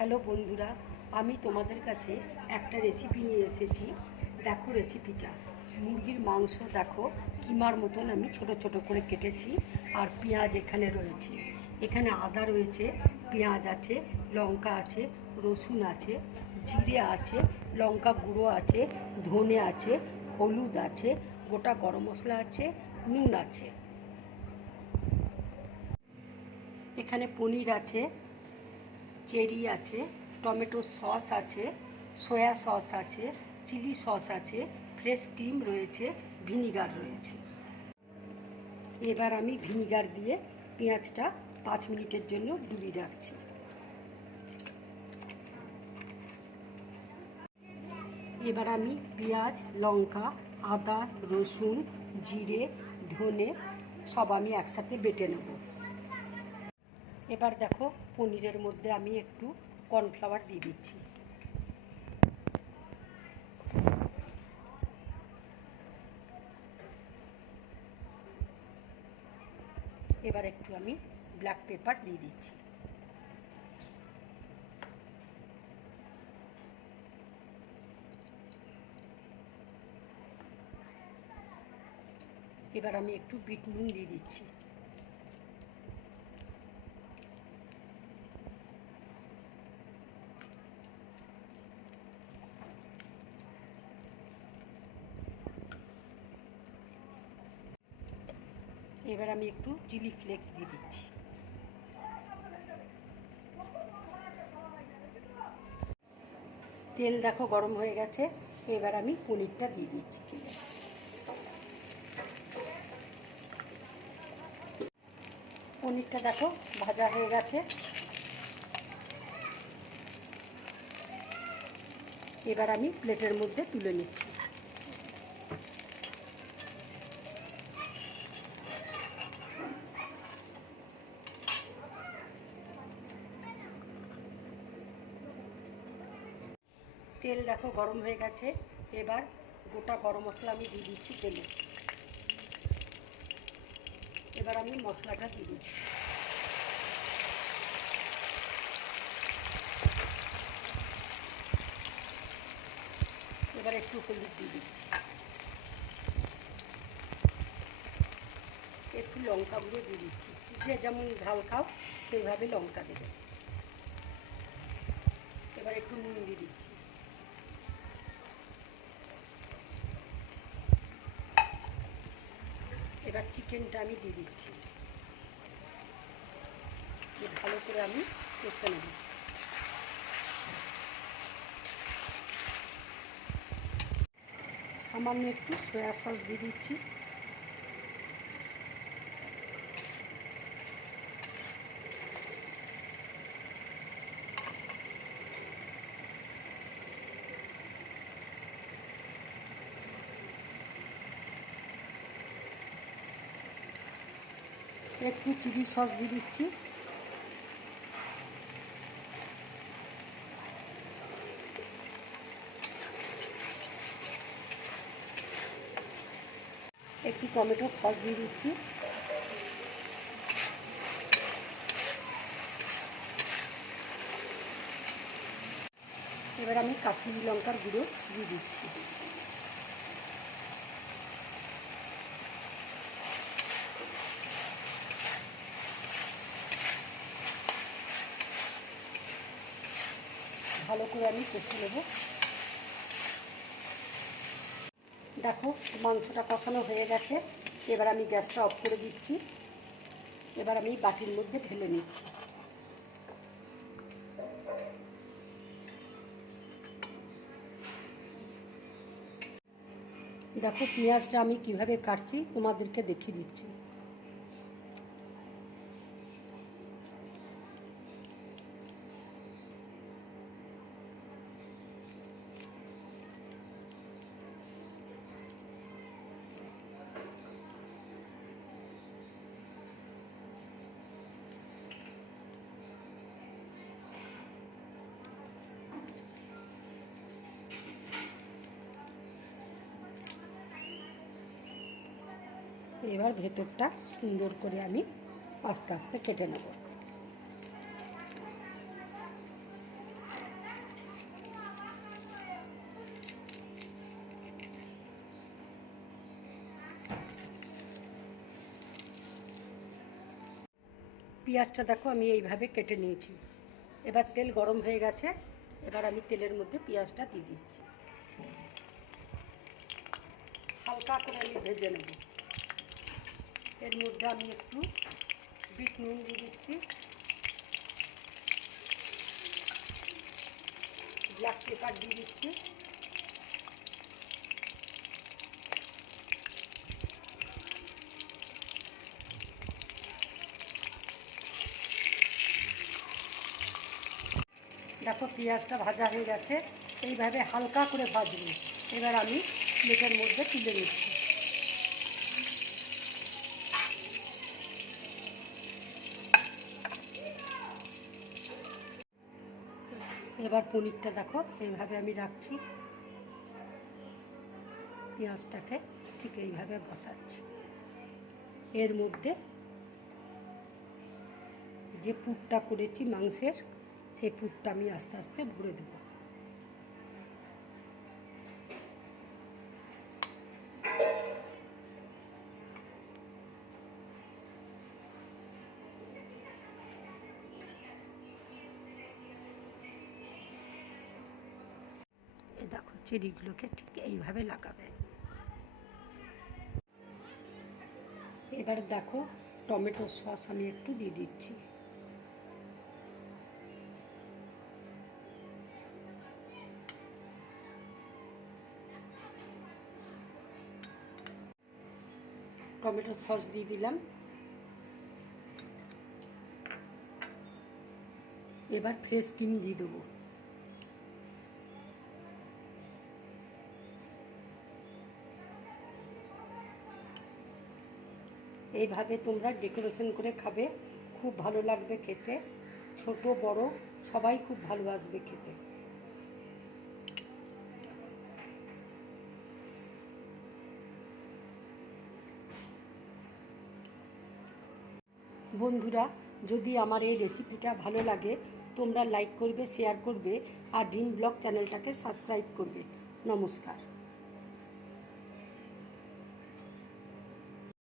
Hello বন্ধুরা, আমি তোমাদের কাছে একটা রেসিপি নিয়ে এসেছি। দেখো রেসিপিটা, মুরগির মাংস দেখো কিমার মতন আমি ছোট ছোট করে কেটেছি। আর পেঁয়াজ এখানে রয়েছে, এখানে আদা রয়েছে, পেঁয়াজ আছে, লঙ্কা আছে, রসুন আছে, জিরে আছে, লঙ্কা গুঁড়ো আছে, ধনে আছে, হলুদ আছে, গোটা গরম মশলা আছে, নুন আছে। এখানে পনির আছে, চেরি আছে, টমেটো সস আছে, সয়া সস আছে, চিলি সস আছে, ফ্রেশ ক্রিম রয়েছে, ভিনিগার রয়েছে। এবার আমি ভিনিগার দিয়ে পেঁয়াজটা 5 মিনিটের জন্য ডুবিয়ে রাখছি। এবার আমি পেঁয়াজ, লঙ্কা, আদা, রসুন, জিরে, ধনে সব আমি একসাথে বেটে নেব। এবার দেখো পনিরের মধ্যে আমি একটু কর্নফ্লাওয়ার দিয়ে দিচ্ছি। এবার একটু আমি ব্ল্যাক পেপার দিয়ে দিচ্ছি। এবার আমি একটু বিট নুন দিয়ে দিচ্ছি। এবার আমি একটু চিলি ফ্লেক্স দিয়ে দিচ্ছি। তেল দেখো গরম হয়ে গেছে, এবার আমি পনিরটা দিয়ে দিচ্ছি। পনিরটা দেখো ভাজা হয়ে গেছে, এবার আমি প্লেটের মধ্যে তুলে নিচ্ছি। তেল দেখো গরম হয়ে গেছে, এবার গোটা গরম মশলা আমি দিয়ে দিচ্ছি তেলে। এবার আমি মশলাটা দিয়ে দিচ্ছি। এবার একটু হলুদ দিয়ে দিচ্ছি, একটু লঙ্কা গুঁড়ো দিয়ে দিচ্ছি। যে যেমন ঝাল খাও সেইভাবে লঙ্কা দেবে। এবার একটু নুন দিয়ে দিচ্ছি। এবার চিকেনটা আমি দিয়ে দিচ্ছি, ভালো করে আমি কষে নেব। সামান্য একটু সয়া সস দিয়ে দিচ্ছি। একটু চিলি সস দিয়ে দিচ্ছি। একটু টমেটো সস দিয়ে দিচ্ছি। এবার আমি কাশ্মীরি লঙ্কার গুঁড়ো দিয়ে দিচ্ছি। ভালো করে আমি কষে নেব। দেখো মাংসটা কষানো হয়ে গেছে, এবার আমি গ্যাসটা অফ করে দিচ্ছি। এবার আমি বাটির মধ্যে ঢেলে নিচ্ছি। দেখো পেঁয়াজটা আমি কিভাবে কাটছি তোমাদেরকে দেখিয়ে দিচ্ছি। এবার ভেতরটা সুন্দর করে আমি আস্তে আস্তে কেটে নেব। পেঁয়াজটা দেখো আমি এইভাবে কেটে নিয়েছি। এবার তেল গরম হয়ে গেছে, এবার আমি তেলের মধ্যে পেঁয়াজটা দিয়ে দিচ্ছি। হালকা করে আমি ভেজে নেব। এর মধ্যে আমি একটু বিট নুন দিয়ে দিচ্ছি, ব্ল্যাক পেপার দিয়ে দিচ্ছি, দেখো পেঁয়াজটা ভাজা হয়ে গেছে, এইভাবে হালকা করে ভাজবো। এবার আমি প্লেটের মধ্যে তুলে নিচ্ছি। এবার পনিরটা দেখো এইভাবে আমি রাখছি, পেঁয়াজটাকে ঠিক এইভাবে বসাচ্ছি। এর মধ্যে যে পুরটা করেছি মাংসের, সেই পুরটা আমি আস্তে আস্তে ভরে দেব। এ দেখো চেরিগুলোকে ঠিক এইভাবে লাগাবে। এবার দেখো টমেটো সস আমি একটু দিয়ে দিচ্ছি। টমেটো সস দিয়ে দিলাম। এবার ফ্রেশ ক্রিম দিয়ে দেবো। এইভাবে তোমরা ডেকোরেশন করে খাবে, খুব ভালো লাগবে খেতে। ছোট বড় সবাই খুব ভালোবাসবে খেতে। বন্ধুরা, যদি আমার এই রেসিপিটা ভালো লাগে তোমরা লাইক করবে, শেয়ার করবে আর ড্রিম ব্লগ চ্যানেলটাকে সাবস্ক্রাইব করবে। নমস্কার।